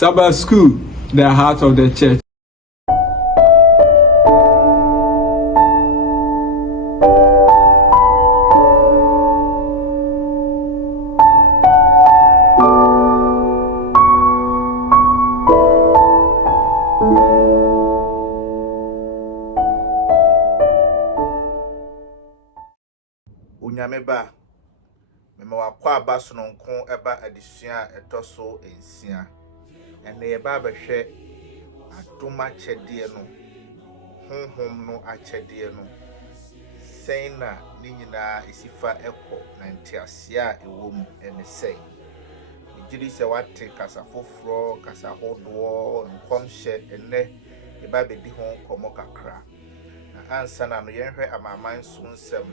Sabbath School, the heart of the church. Unyameba mema wakwa abaso no nko eba adesua etoso ensia ene eba behwe adoma chede no honhom no achede no sena ni nyina esifa ekọ na ntiase a ewom ene sei ejiri se wate kasa foforo kasa hodo nkomhye ene eba bedi ho komo kakra na ansa na no yenhwe amaman so nsem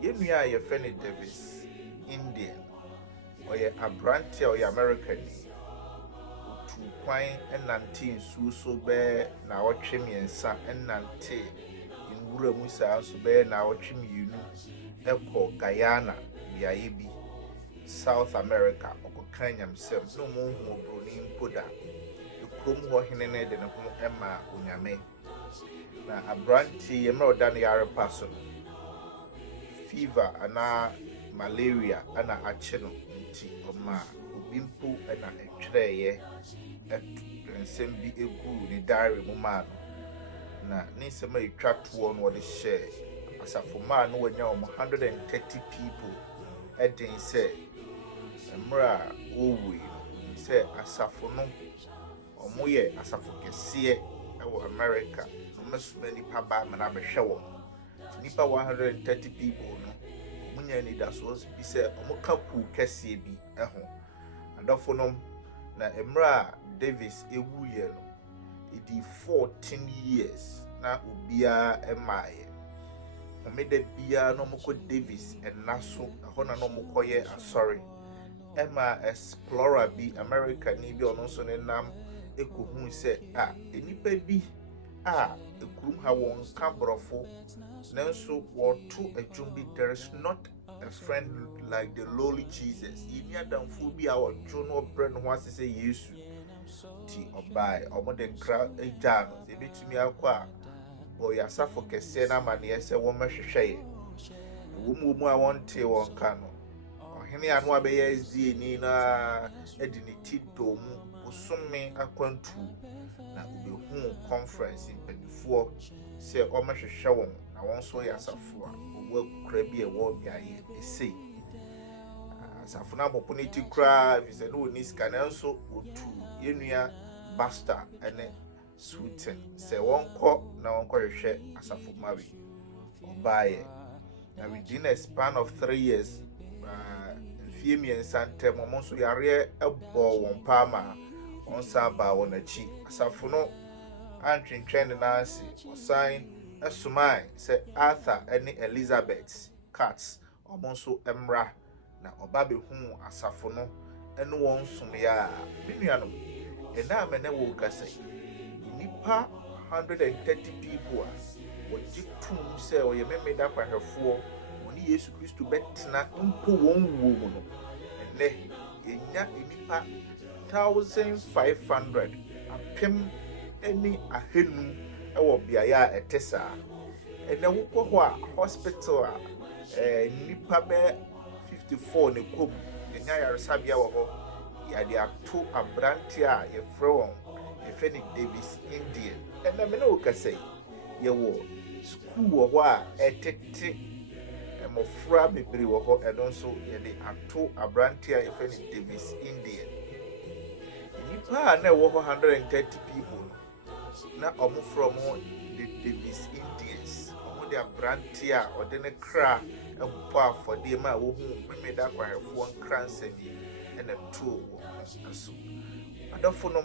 yenua ye fene Davis Indian oye abrante oye American tu kwan enante nsuso be na wotwemiensa enante nwura mu saa so be na wotwemienu ekọ Guyana biaye bi South America okokan nyamsem no mo hu obroni mpoda ekrom ho hene ne de ne ho ema onyame na abrante ye me odan yare paso fever ana malaria ana acheno nti oma obimpo ana etwereye ensem bi egu ni diary mu ma na nisema etwa to no de share asafo ma no wanya 130 people edin say emra owi say asafo no omoye asafo kese ewo America no masumani paba mana behwe wo nipa 130 people no munya ni da so bi say omoka ku kese bi eho adofo no na emra Davis ewuye no edi 14 years na obia emaye omede bia no moko Davis enaso eho na no moko ye asori ema explorer bi America ni bi ono so ne nam ekohu se enipa bi ekurum ha won ka brofo nanso wotu adwumbi. There is not a friend like the lowly Jesus. Ini adamfo bi a wotu no brand ho asese Yesu ti obai omode nkra eja no se betumi akwa o yasafo kese na mane ese wo mehwehweye wo mu a wonte won ka no ohene anu abeye SDA ni na ediniti domu osome akwantu na obehu conference impedifo se o mehwehwe won na won so yasafo a owo akura bi e wo biaye ese asafo na opportunity kra vise no ni scanner so otu yenua basta ene suiten se wonko na wonko hwehwe asafo mawe obaye na within a span of 3 years fie miensa ntem mo so yare ebo won pa ma on saba won achi asafo no antwentwen na ase osan esumai se Arthur ene Elizabeth Katz omo so emra na oba behu asafo no ene won sum ya binuanom ena amene wo kasa nipa 130 people wojitum se oye memeda kwahwefo oni Yesu Kristo betena mpo won wuo no ene enya nipa 1500 apem eni ahenu ewo biaya etesa ene wukọ ho a hospital a nipa be 54 ne kom enya yaresabia wo ho yade ato abrante a yefre won yefeni Davis Indian ene me no kasai yewo school wo ho a etete emofra bebre wo ho edon so yede ato abrante a yefeni Davis Indian nipa na wo 130 people na omo from the Davis Indians omo de abrante a ode ne kra empo afode ma wo hu memeda kwahefo nkra nsani ene to aso adofo no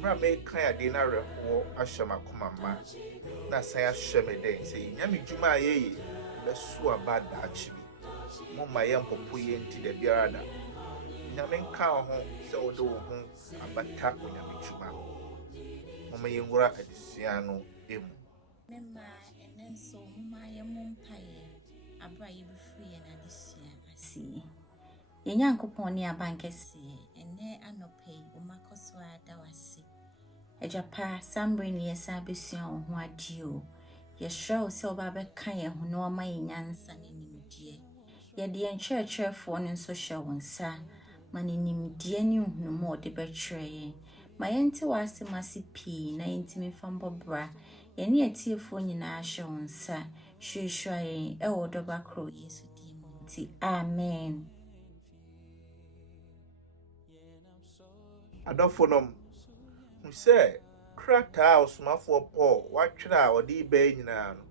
mra me kan ade na reho ahyema komama na san ahyeme den se nyame djuma ayeye beso abada achibi mo maye mpopo ye nti da biara da nyame nka ho se wo de wo ho abata onyame djuma mama yengura adisia no emu mema enenso mama ye mompaye abra ye befri ye na adisia asi yenyankopon ne abankese ene anopei o makoso ada wase. Ejapa sambre ni yesa abesua wo ho ade o. Yɛhwɛ wo sɛ woba bɛka yɛn ho na wama yɛn nyansa ne nimdeɛ. Yɛde yɛn kyerɛkyerɛfoɔ no nso hyɛ wo nsa. Ma ne nimdeɛ ne nhunum a ɔde bɛkyerɛ yɛn. Ma yɛnte w'asɛm ase pii na yɛntimi fa mbɔbra. Yɛne atiefoɔ nyinaa hyɛ wo nsa. Hwehwɛ yɛn ɛwɔ dɔba koro Yesu din mu nti. Amen. Adɔfonom, hu sɛ krataa ɔsomafoɔ Paul watwerɛ a ɔde bɛɛ nyinaa no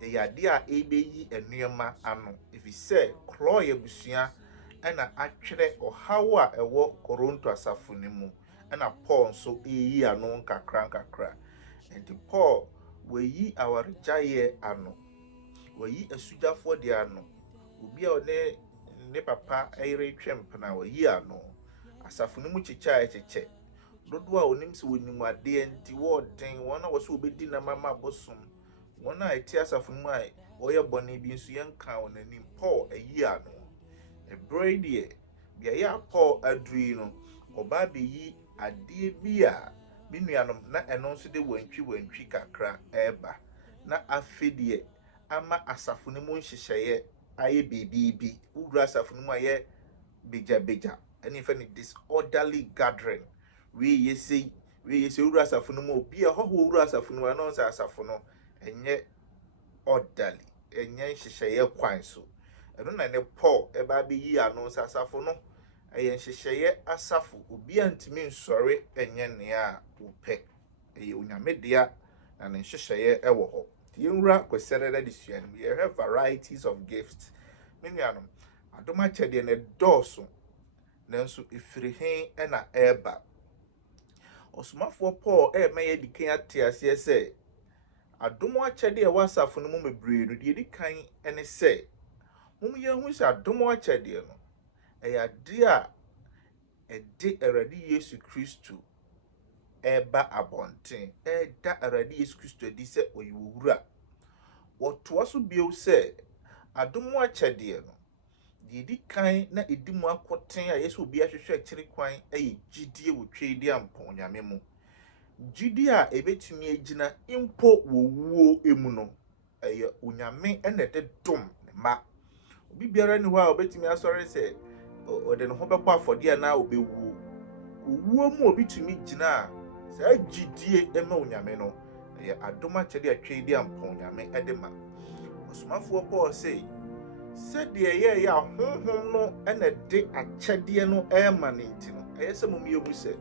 ɛyɛ ade a ɛbɛyi nneɛma ano ɛfiri sɛ Kloe abusua ɛna atwerɛ ɔhaw a ɛwɔ Koronto asafo no mu ɛna Paul nso ɛyi ano nkakra. Nti Paul wayi awaregyaeɛ ano, wayi asugyafoɔ de ano, obi a ɔne ne papa ɛyere twɛmpena wayi ano, asafo no mu kyekyɛ dodo a onim sɛ wonim adeɛ nti wɔden wɔn a wɔsɛ obedi na mama bosom wɔn a ɛte asafo no mu a wɔyɛ bɔne bi nso yɛnka wɔn anim. Paul ayi ano ɛbrɛ deɛ beaeɛ a Paul adui no ɔbaa bɛyi adeɛ bi a me nuanom na ɛno nso de wantwi kakra ɛɛba na afedeɛ ama asafo no mu nhyehyɛeɛ ayɛ beebi wura asafo no mu ayɛ begya ɛne fɛ ne disorderly gathering. We say wura asafo no mu obi a hɔho wura asafo no ano sɛ asafo no ɛnyɛ orderly ɛnyɛ nhyehyɛeɛ kwan so ɛno na ne Paul ɛba bɛyi ano sɛ asafo no ɛyɛ nhyehyɛeɛ asafo obi a ntimi nsɔre ɛnyɛ nea wopɛ ɛyɛ onyamedea na ne nhyehyɛeɛ ɛwɔ hɔ. Yɛnwura kwesɛrɛ na desua no yɛhwɛ varieties of gifts. Me nuanom adom akyɛdeɛ ne dɔɔso nanso ɛfiri he ɛna ɛɛba. Ɔsomafoɔ Paul ɛmɛ yɛ dikan ate aseɛ sɛ adom akyɛdeɛ ɛwɔ asafo no mu bebree no deɛ dikan ɛne sɛ mom yɛhu sɛ adom akyɛdeɛ no ɛyɛ ade a ɛde Awurade Yesu Kristo ɛba abɔnten ɛda Awurade Yesu Kristo adi sɛ ɔyɛ owura. Wɔtoa so bio sɛ adom akyɛdeɛ no deɛ dikan na ɛdi mu akoten a yɛsɛ obi ahwehwɛ akyiri kwan ɛyɛ gyidie wɔ twɛdi ampɔ Nyame mu. Gyidie a ɛbɛtumi agyina mpo wɔ wuo emu no ɛyɛ Onyame ɛna ɛde dom ne ma. Obi biara ni hɔ a ɔbɛtumi asɔre sɛ ɔde ne ho bɛbɔ afɔdeɛ na ɔbɛwuo. Wuo mu obi tumi gyina a saa gyidie ɛma Onyame no ɛyɛ adom akyɛde atwɛdi ampɔ Nyame ɛde ma. Ɔsomafoɔ Paul sɛ sɛdeɛ yɛyɛ ahonhom no ɛna de akyɛdeɛ no ɛma ne nti no ɛyɛ sɛ mom yɛhu sɛ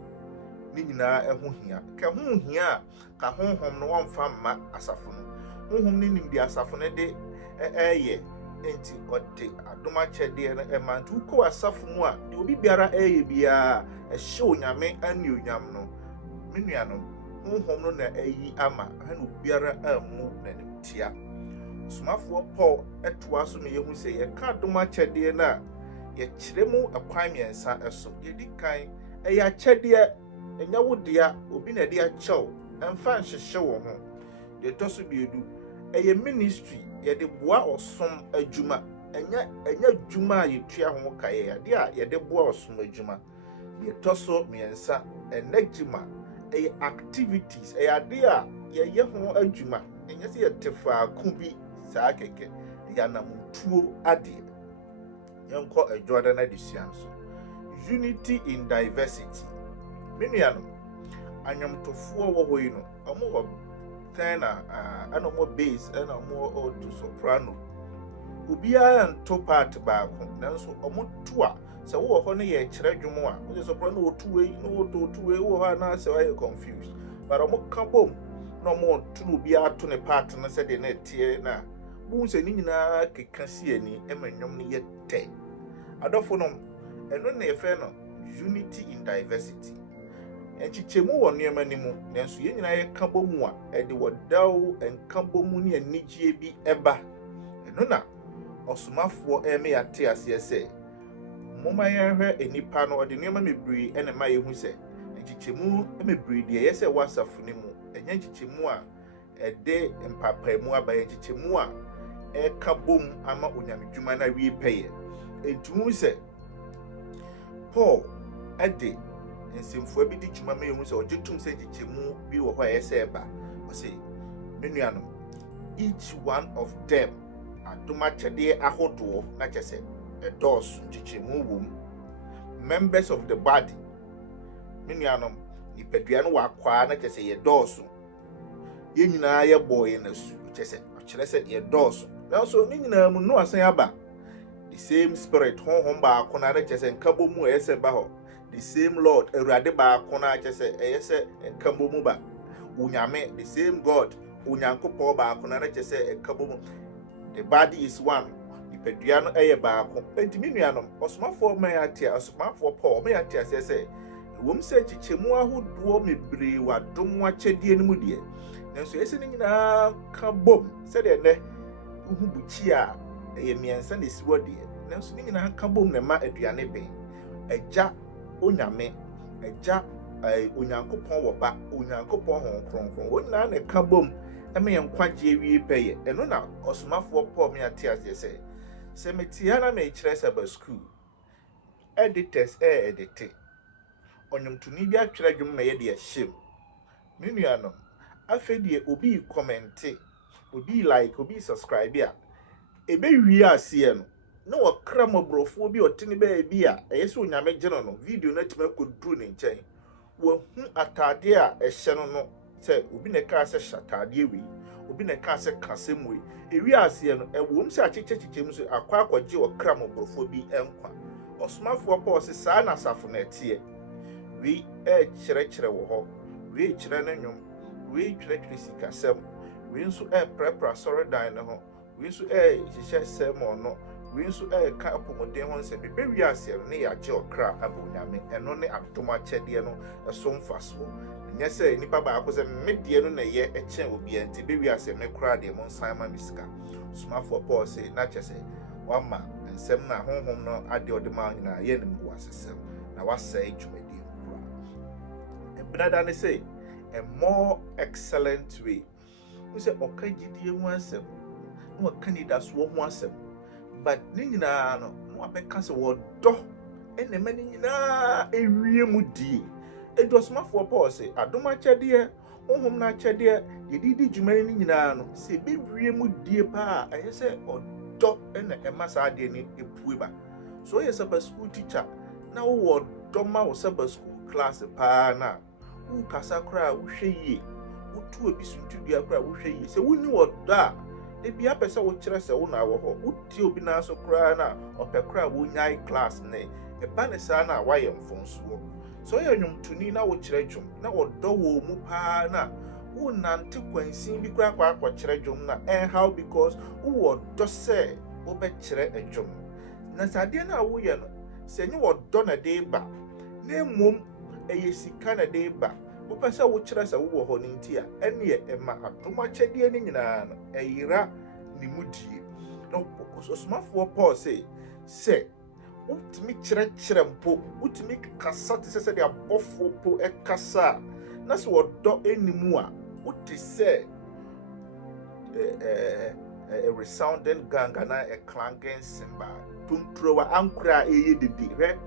ne nyinaa ɛho hia ka ho hia a ka honhom no wɔmfa mma asafo no honhom ne nim de asafo no de ɛyɛ enti ɔde adom akyɛdeɛ no ɛma nti wokɔ asafo mu a deɛ obi biara ɛyɛ biara ɛhyɛ Onyame ane onyam no me nuanom honhom no na ɛyi ama ɛna obiara amu n'anim tia. Somafoɔ Paul ɛtoa so me yɛhu sɛ yɛka adom akyɛdeɛ no a yɛkyerɛ mu ɛkwan mmiɛnsa ɛso. Yɛdi kan ɛyɛ akyɛdeɛ ɛnyɛ wo dea obi na ɛde akyɛw ɛmfa nhyehyɛ wɔ ho. Deɛ ɛtɔ so biedu ɛyɛ ministry yɛde boa ɔsom adwuma ɛnyɛ adwuma a yɛtua ho ka yɛ ade a yɛde boa ɔsom adwuma. Deɛ ɛtɔ so mmiɛnsa ɛnɛgyima ɛyɛ activities ɛyɛ ade a yɛyɛ ho adwuma ɛnyɛ sɛ yɛte faako bi saa kɛkɛ ɛyɛ anamontuo adeɛ. Yɛnkɔ adwoada na adesua nso. Unity in diversity. Me nuanom anyamtofoɔ wɔ hɔ yi no ɔmo wɔ tenor ɛna ɔmo bass ɛna ɔmo alto soprano. Obiara nto part baako nanso ɔmo to a sɛ wowɔ hɔ no yɛ kyerɛ dwom a wode soprano wɔto wei na wɔto wei wɔ hɔ a na sɛ wɔyɛ confused but ɔmo ka bom na ɔmo to no obiara to ne part no sɛdeɛ na ɛteɛ na wohu sɛ ne nyinaa keka si ani ɛma nnwom no yɛ tɛ. Adɔfo nom ɛno na yɛfrɛ no unity in diversity. Nkyekyɛmu wɔ nneɛma no mu nanso yɛn nyinaa yɛka bɔ mu a ɛde wɔdaw nka bɔ mu ne anigyeɛ bi ɛba. Ɛno na ɔsomafoɔ ɛmɛ yɛate aseɛ sɛ moma yɛhwɛ enipa no ɔde nneɛma bebree ɛna ma yɛhu sɛ nkyekyɛmu bebree deɛ yɛ sɛ wɔ asafo no mu ɛnyɛ nkyekyɛmu a ɛde mpapaamu aba yɛ nkyekyɛmu a ɛka bom ama onyamedwuma na wie pɛyɛ. Etu sɛ Paul ɛde nsemfo bi di dwuma ma ehu sɛ ɔgyetum sɛ nkyɛmu bi wɔ hɔ a ɛsɛ ɛba ɔsɛ menuanom each one of them adoma kyɛdeɛ ahodoɔ na kyɛ sɛ ɛdɔɔso nkyɛmu wɔ mu members of the body menuanom nipadua no wɔ akwaa na kyɛ sɛ yɛdɔɔso yɛn nyinaa yɛbɔ yɛn asu kyɛ sɛ ɔkyerɛ sɛ yɛdɔɔso nanso ne nyinaa mu no asan aba the same spirit honhom baako na kyɛ sɛ nkabɔ mu a ɛsɛ ba hɔ the same Lord awurade baako na kyɛ sɛ ɛyɛ sɛ nkabɔ mu ba onyame the same God onyankopɔn baako na kyɛ sɛ nkabɔ mu the body is one nipadua no ɛyɛ baako ntimi nuanom ɔsomafoɔ ma yɛate ɔsomafoɔ Paul ma yɛate asɛ sɛ wɔm sɛ kyekyɛmu ahodoɔ mebree wadom akyɛdeɛ no mu deɛ nanso yɛsɛ ne nyinaa ka bom sɛdeɛ nnɛ wohu bukyi a ɛyɛ mmiɛnsa na esi hɔ deɛ nanso ne nyinaa ka bom na ma aduane bɛn agya onyame agya onyankopɔn wɔ ba onyankopɔn hon kronkron wɔn nyinaa na ka bom ɛma yɛn nkwagye wie pɛyɛ ɛno na ɔsomafoɔ Paul me ate aseɛ sɛ metia na mekyerɛ Sabbath School editors edite onyomtoni bi atwerɛ dwom na yɛde ahyem me nuanom afei deɛ obi comment obi like obi subscribe a ebewie aseɛ no na wɔkra mɔborɔfoɔ bi ɔtene baabi a ɛyɛ sɛ onyame gye no video na tuma kɔduru ne nkyɛn wɔhu atade a ɛhyɛ no sɛ obi na ka sɛ hyɛ atade wi obi na ka sɛ kasɛm wi ewie aseɛ no ɛwɔm sɛ akyekyekyekyem so akɔ akɔgye wɔkra mɔborɔfoɔ bi ɛnkwa ɔsomafoɔ Paul sɛ saa na asafo na ɛteɛ wi kyerɛkyerɛ wɔ hɔ wi kyerɛ no nnwom wi kyerɛkyerɛ sikasɛm wi nso prɛprɛ asɔredan no ho wi nso hyehyɛ sermon no wi nso ka apɔmuden ho nsɛm bi bewie aseɛ no ne yɛagye ɔkra aba onyame ɛno ne adom akyɛdeɛ no ɛso mfasoɔ nyɛ sɛ nipa baako sɛ medeɛ no na ɛyɛ ɛkyɛn obiara nti bewie aseɛ me kora deɛ mo nsan ma me sika somafoɔ Paul sɛ na kyɛ sɛ wama nsɛm na honhom no adeɛ ɔde ma nyinaa yɛ nim wɔ asesɛm na wasɛe dwumadie kora ɛbenada ne sɛ a more excellent way wo sɛ ɔka gyidie ho asɛm na ɔka nidasoɔ ho asɛm but ne nyinaa no na wabɛka sɛ wɔdɔ ɛnɛma ne nyinaa ewie mu die edɔsomafoɔ Paul sɛ adom akyɛdeɛ honhom no akyɛdeɛ yɛdidi dwuma no nyinaa no sɛ ebewie mu die paa ɛyɛ sɛ ɔdɔ ɛna ɛma saa adeɛ no epue ba so ɔyɛ Sabbath School teacher na wowɔ dɔ ma wo Sabbath School class paa na wo kasa koraa wohwɛ yie wotu obi suntudua koraa wohwɛ yie sɛ wonni wɔdɔ a ebi apɛ sɛ wokyerɛ sɛ wo na wɔ hɔ wotie obi na so koraa na ɔpɛ koraa wonyae class ne ɛba ne saa na wayɛ mfonsoɔ so ɔyɛ nnwomtoni na wokyerɛ dwom na wɔdɔ wɔ mu paa na wonante kwansin bi koraa akɔkyerɛ dwom na ɛnhaw because wowɔ dɔ sɛ wobɛkyerɛ adwom na sɛ adeɛ no a woyɛ no sɛ nye wɔdɔ na de ba na mmom ɛyɛ sika na de ba wopɛ sɛ wokyerɛ sɛ wowɔ hɔ no nti a ɛneɛ ɛma adom akyɛdeɛ no nyinaa no ɛyera ne mu die na ɔsomafoɔ Paul sɛ wotumi kyerɛkyerɛ mpo wotumi kasa te sɛ sɛdeɛ abɔfoɔ po ɛkasa na sɛ wɔdɔ animu a wote sɛ a resounding gang anaa a clanging cymbal tunturowa ankora a ɛyɛ dede hwɛ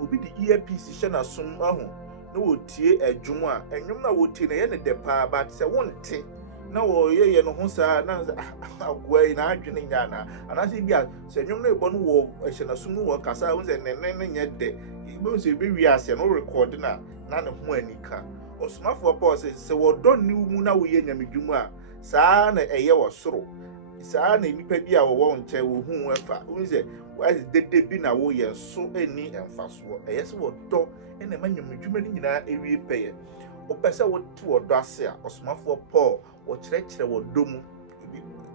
obi de earpiece hyɛ n'asom aho na wɔtie adwom a ɛnwom na wɔtie na ɛyɛ ne dɛ paa but sɛ wonte na wɔyɛyɛ no ho saa na agoa yi na adwene nya na anaasɛ bi a sɛ nwom no ɛbɔ no wɔ ɛhyɛ n'asom no wɔ kasa wo sɛ nene no nyɛ dɛ ɛbɛhu sɛ ɛbɛwie aseɛ no record na ne ho ani ka ɔsomafoɔ Paul sɛ wɔdɔ ne mu na woyɛ nyamedwum a saa na ɛyɛ wɔ soro saa na nipa bi a wɔwɔ nkyɛn wɔhu ɛfa wo sɛ wɔayɛ dede bi na woyɛ so ani ɛmfasoɔ ɛyɛ sɛ wɔdɔ ɛna ɛma nyamedwuma no nyinaa ɛwie pɛyɛ wopɛ sɛ wote wɔdɔ ase a ɔsomafoɔ Paul wɔkyerɛkyerɛ wɔdɔ mu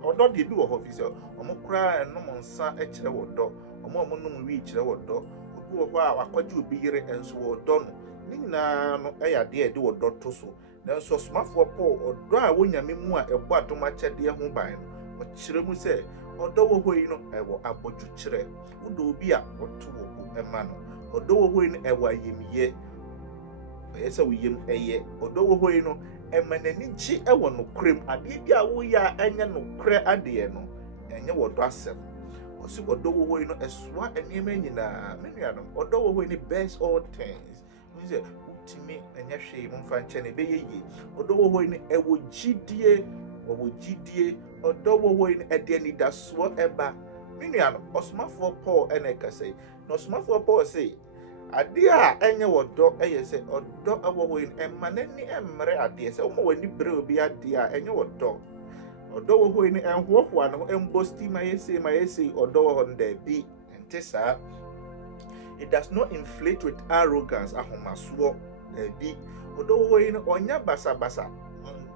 ɔdɔ deɛ bi wɔ hɔ fi sɛ ɔmo koraa ɛnom nsa ɛkyerɛ wɔdɔ ɔmo nom wi kyerɛ wɔdɔ obi wɔ hɔ a wakɔgye obi yere ɛnso wɔdɔ no ne nyinaa no ɛyɛ adeɛ ɛde wɔdɔ to so nanso ɔsomafoɔ Paul ɔdɔ a wonyame mu a ɛbɔ adom akyɛdeɛ ho ban no ɔkyerɛ mu sɛ ɔdɔ wɔ hɔ yi no ɛwɔ abɔdwokyerɛ wodɔ obi a wɔto wɔ bo ɛma no ɔdɔ wɔ hɔ yi no ɛwɔ ayamyɛ ɛyɛ sɛ woyam ɛyɛ ɔdɔ wɔ hɔ yi no ɛma n'ani gye ɛwɔ nokorɛm adeɛ bi a woyɛ a ɛnyɛ nokorɛ adeɛ no ɛnyɛ wɔdɔ asɛm ɔsi ɔdɔ wɔ hɔ yi no ɛsoa nneɛma nyinaa me nuanom ɔdɔ wɔ hɔ yi no bears all things means timi enya hwe mumfa nche ne be ye odo wo hoi ne ewo gidie odo wo hoi ne ede ni daso eba minua no osomafo Paul ene kase no osomafo Paul say ade a enye wodo eye se odo ewo hoi ne emanani emre ade se wo wani bre obi ade a enye wodo odo wo hoi ne enhohoa no embosti mayese odo wo nda bi ente sa. It does not inflate with arrogance ahomaso bi odo wo hoi ne onya basa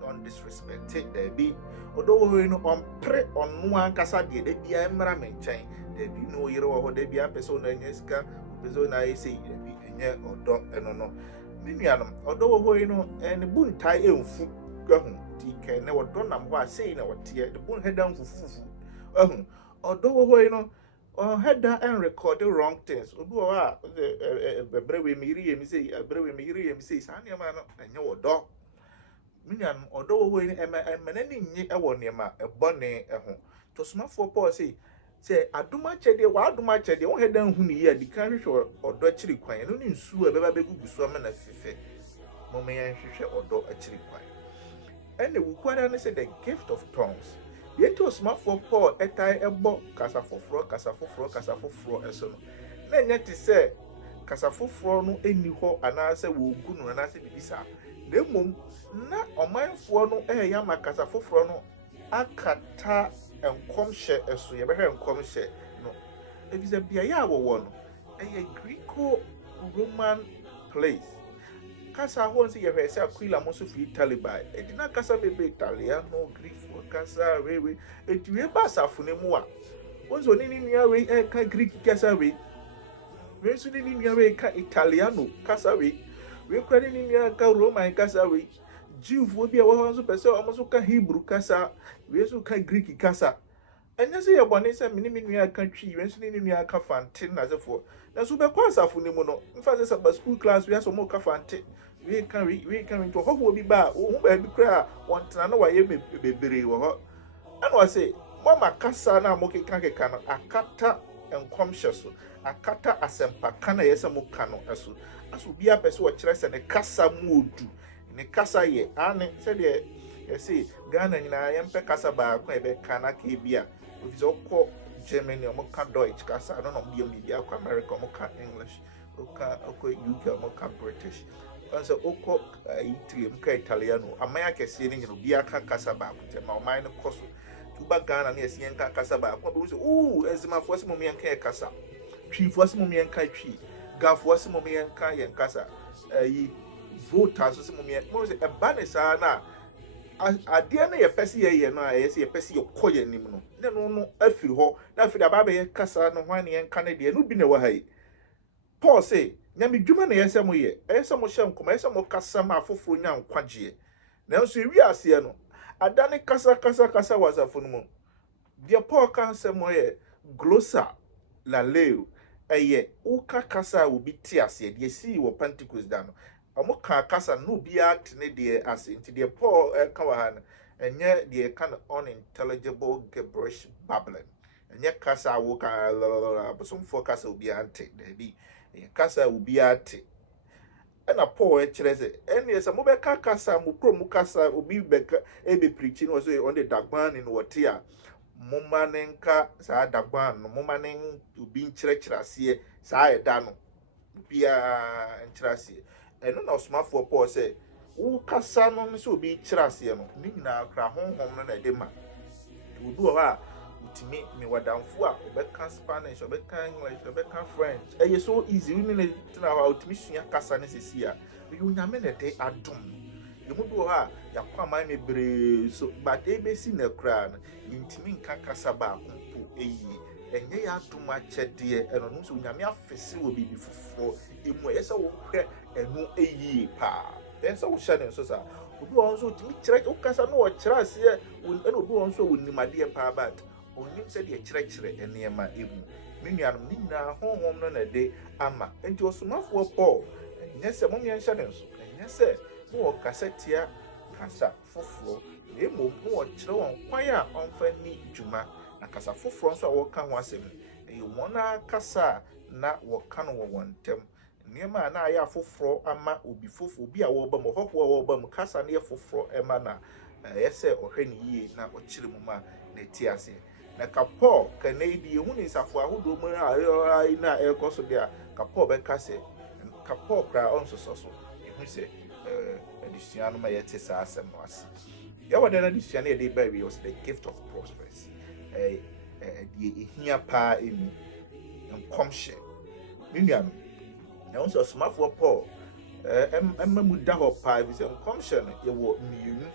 on disrespected bi odo wo hoi ne on pre onu ankasa de bia emra menchen de bi no yire wo ho de bia person na nyeska person na ese bi enye odo eno no minuanom odo wo hoi no en buntai emfu gahu ti ken ne wodo nam ho asei na wote de bun hedan fufufu ahu odo wo hoi no header and record the wrong things obi wo a brewe miri yemi sei sane ma no enye wodo minuanom odo wo hoi no emanani nyi ewo niema ebone eho to somafo Paul say aduma chede wa aduma chede wo header hu ni ya dikan hwehwe odo chiri kwan no ni nsu ebeba begugu so ama na fefe mama yan hwehwe odo achiri kwan ene wu kwara ne say the gift of tongues yet osomafo Paul etai ebo kasa foforo eso no na nya ti say kasa foforo no eni ho anase wo gu no anase bibisa na mom na omanfo no ya ma kasa foforo no akata enkomhye eso ye behwe enkomhye no ebisa bia ya wo no Greco Roman place kasa ho nsi ye hwese Aquila mo so fi Italy by edina kasa bebe Italiano Greek kasa wewe ediwe ba safune mu a onzo ni nua we ka Greek kasa we so ni nua we ka Italiano kasa we kura ni nua ka Roman kasa we Jewfo bia wo ho nso pese o mo so ka Hebrew kasa we so ka Greek kasa enya se ye bone se mini nua ka twi we so ni nua ka fante na sefo na so be kwa safune mu no mfa se Sabbath School class we so mo ka fante we can to ho bi ba wo ba bi kra wontena na wa ye bebere wo ho ana wa say mama kasa na mo keka no akata enkomhye so akata asempa kana yesa mo kano eso aso bia pese wo kire se ne kasa mu odu ne kasa ye ane se de say Ghana nyina ye mpe kasa ba ko ebe kana ka bia ofiso ko Germany mo ka Deutsch kasa no no bia ko America mo ka English oka UK mo ka British ansa okọ itire mka Italiano amaya kese ni nyino bia ka kasa ba ko ma omai no koso tuba Ghana na esi yenka kasa ba ko be so ezima fo asimo yenka kasa twi fo asimo yenka twi gafo asimo yenka yenkasa voters asimo yenka mo se eba ne sa na ade na ye pese ye no a ye se ye pese ye koye nim no ne no afiri ho na afiri aba be ye kasa no hwan ne yenka ne de no bi ne wa hai Paul say nyame dwuma na yesa mo ye yesa mo hye nkoma yesa mo kasa ma afoforo nya nkwagie na nso ewi ase no adane kasa wasafo no mu de Paul kan se mo ye glosa la leo eye uka kasa obi ti ase de si wo Pentecost da no amo ka kasa no bi atne de ase nti de Paul ka wa ha enye de kan unintelligible gibberish babbling enye kasa wo ka abosomfo kasa obi ante de bi kasa obi ate na Paul kire se ene se mo be kasa mo pro mo kasa obi be ebe preach no so on the dagban ni wote a mo manenka sa dagban no mo manen obi nkire ase sa eda no bia nkire ase eno na osmafo Paul se wo kasa no so obi kire ase no ni nyina kra honhom no na de ma obi wo ha utimi me wadamfo a obeka Spanish obeka English obeka French eye so easy we ne tina wa utimi sua kasa ne sesi a you nyame ne de adom ye mu do ha yakwa man mebre so but e be si na kra no intimi nka kasa ba kompo eyi enye ya adom a chede eno no so nyame afese wo bibi fufo emu eye so wo hwe enu eyi pa den so wo hye ne so sa obi won so utimi kire o kasa no wo kire ase eno obi won so wo nimade pa but onim se de kire enema emu menuanom ni nyina honhom no na de ama enti osomafo Paul enye se mo mienhye ne nso enye se mo kasetia kasa foforo emo mo kire won kwan a onfa ni dwuma na kasa foforo nso a wo ka ho asem e wona kasa na wo ka no wo wontem niema na ya foforo ama obi fofo obi a wo ba mo hofo wo ba mo kasa na foforo ema na yese ohwe ni yie na ochire mu ma na ti ase na kapo kanedi hu ni safo ahodo mu na ekoso dia kapo be kase kapo kra onsoso so ehu se adisua no ma yete sa asem no ase ya wada na adisua na dey baby was the gift of prosperity die ehia pa emi nkomhye miniam na onso smafo Paul emma mu da ho pa bi se nkomhye no ye wo mienu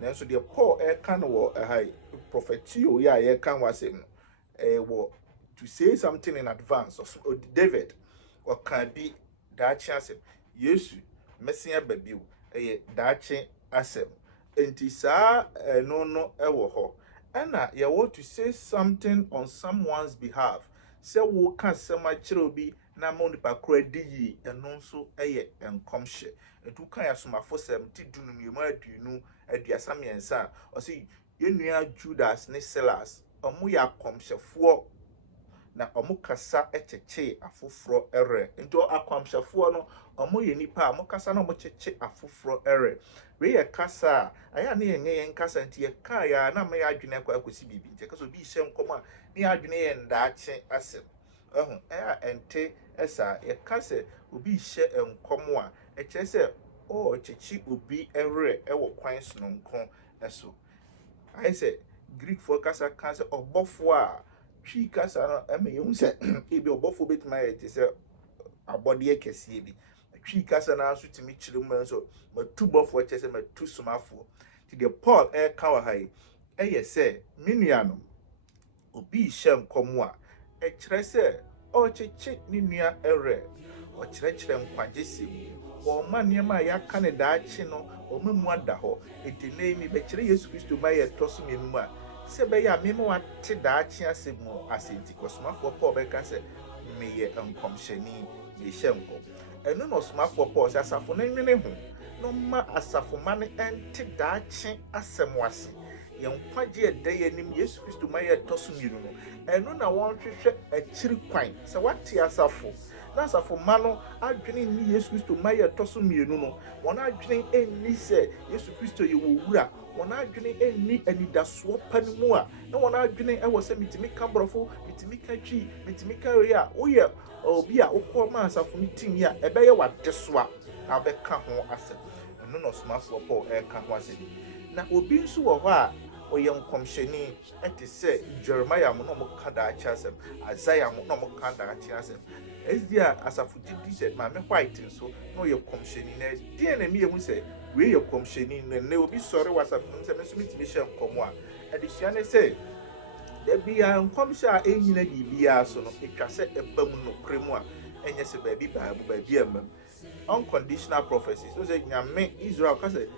na so de Paul ka no wo hai prophetio ya ye kan wasem no wo to say something in advance of David or can be that chance yesu mesia babiu dache asem enti saa no ewo ho na you want to say something on someone's behalf say wo kan sema kire obi na mo nipa kro di yi eno nso enkomhye etu kan ya somafo sem ti dunu miemu aduonu aduasa miensa o say yenua Judas ne Silas omo ya komhyefo na omo kasa echeche afoforo ere nto akwamhyefo no omo ye nipa omo kasa na omo cheche afoforo ere we ye kasa aya na yenye nkasa nti ye ka ya na me adwene akwa akosi bibi nti kasa obi hye nkomo a ne adwene ye ndaache asem ente esa ye kasa obi hye nkomo a eche se o chechi obi ere ewo kwan sononko eso I say Greek for kasa kasa obofo a twi kasa no eme ye hu se ebi obofo betima ye te se abode kese bi twi kasa na so timi kire mu so matu bofo che se matu somafo ti de Paul ka wa hai ye se minuano obi hye nkomo a kire se o cheche ni nua ere o kire nkwagye o ma niema ya ka ne daachi no o mamu ada ho etene mi be kire Yesu Kristo ma ye toso mienu mu a se be ya me wa te daachi asemu asenti kosomafo Paul be ka se me ye enkomhyeni me hye nkom eno no somafo Paul se asafo na nwene hu no ma asafo ma ne ente daachi asemu ase ye nkwagye ede ye nim Yesu Kristo ma ye toso mienu no eno na won hwehwe akiri kwan se wate asafo na asafo ma no adwene ni Yesu Kristo ma ye toso mienu no won adwene enni se Yesu Kristo ye wo wura won adwene enni anidaso panimu a na won adwene ewo se mitimi ka brofo mitimi ka twi mitimi ka we a wo ye obi a wokọ ma asafo ni tim ya ebe ye wadeso a abeka ho ase no no somafo Paul ka ho ase na obi nso wo ho a oye nkomhyeni ete se Jeremiah mo no mo ka da achasem Isaiah mo no mo ka da achasem ezia asafu didi se ma me white nso no ye komhyeni na die na me hu se we ye komhyeni na obi sori wasafu nse me so mitimi hye nkomo a adisua ne se da bia nkomhye a enyina bibia so no etwa se ebam no kremu a enye se baabi baabu baabi amam unconditional prophecies so se nyame Israel ka se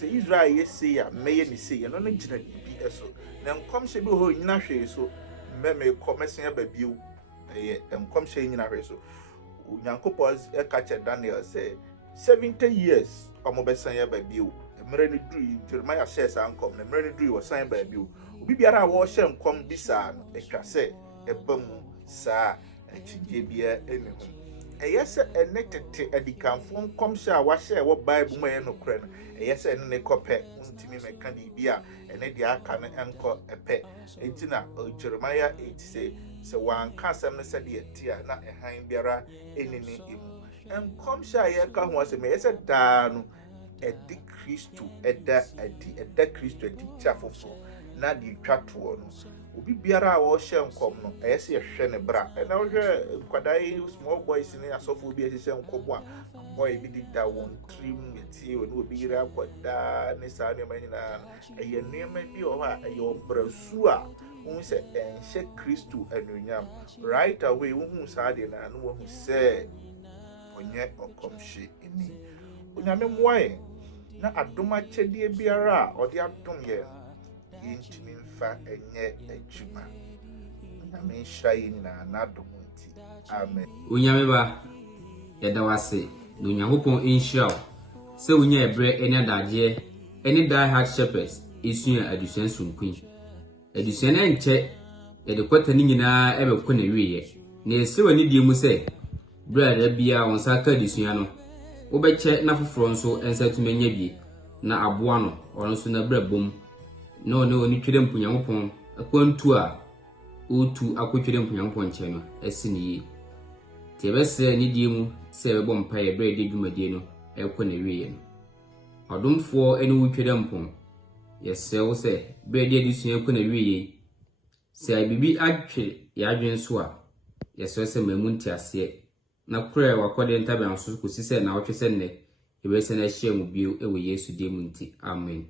Israel ye say ya meye ni say no no gina bibi eso na nkomhye bi ho nyina hwe so me komesen baabi nkomhye nyina hwe so Nyankopɔn ka che Daniel say 70 years omobesan ya baabi o emre ni dru Jeremiah share sa nkom na emre ni dru wo san baabi o obi biara wo hye nkom bisa no etwa se ebamu sa achige bia eni ho eyese enetete adikanfo nkomhye a wahye wo Bible ma ye no kure no eyese ene kope untimi meka di bia ene dia aka ne enko epe entina Jeremiah 8 say se wanka asem se de etia na ehan biara enini emu enkomhye a ye ka ho asem eyese daa no edi Kristo eda Kristo edi chafofo na di twatoɔ no obi biara a wo hye nkom no eyese ye hwe ne bra na wo hwe kwadai small boys ni asofo bi ehye nkom a boy bi di da won trim eti we no obi yira kwada ne saa ne manyina eye nneema bi o ha eye obrasu a hu se enhye Kristo anunyam right away hu saa de na no hu se onye okomhye eni onyame moae na adoma chedie biara a ode adom ye yintimi mfa enye adwuma onyame hyae nyina na adom nti amen onyame ba yeda wase no Nyankopɔn enhyia se wonya ebre ene adagye ene die hard shepherds esua adusuan sunkwin adusuan enche yede kwata ni nyina ebekɔ na wiye na ese wani die mu se bread bia on saka disua no wobeche na foforo nso ensatumenya bi na aboa no ono nso na brabom no oni twere mpunyankopon akwantu a otu akotwere mpunyankopon nche no asini ti ebese ni die mu se bebo mpaye bread de dwumadie no ekọ na wiye no odomfo ene wo twere mpon yesew se bread de disua ekọ na wiye se bibi atwe ya adwen so a yesew se mamu ntiase na kure wakode ntabe anso kosi se na wotwe se ne ebese na hia mu bio ewe Yesu de mu nti amen.